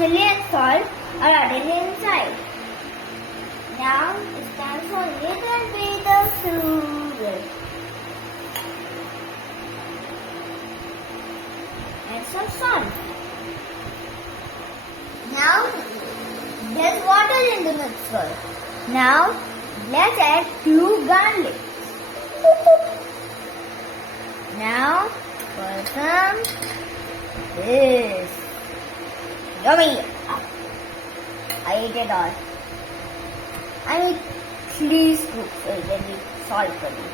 chili and salt are added inside. Now it's time for a little bit of sugar and some salt. Now there's water in the mixer. Now let's add 2 garlic. Now for some this. Yummy! I ate it all. I need chilies too, so it's very salt for me.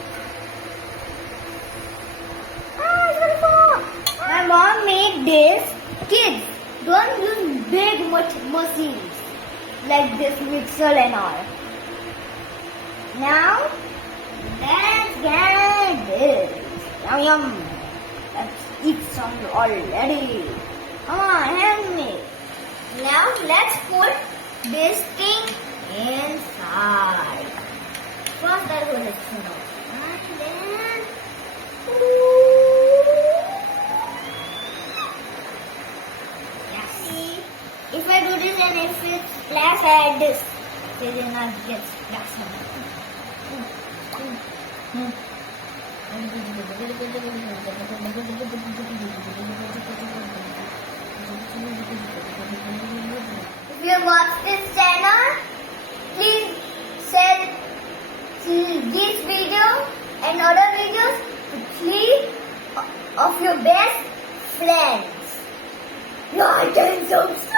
It's very fun! My mom made this. Kids, don't use big machines like this mixer and all. Now, let's get this. Yum yum. Let's eat some already. Come on, help me. Now, let's put this thing inside. First, I will let you know. And then, yes. If I do this and if it splash, I add this. It will not get splashed. If you watch this channel, please share this video and other videos to 3 of your best friends. Like and subscribe.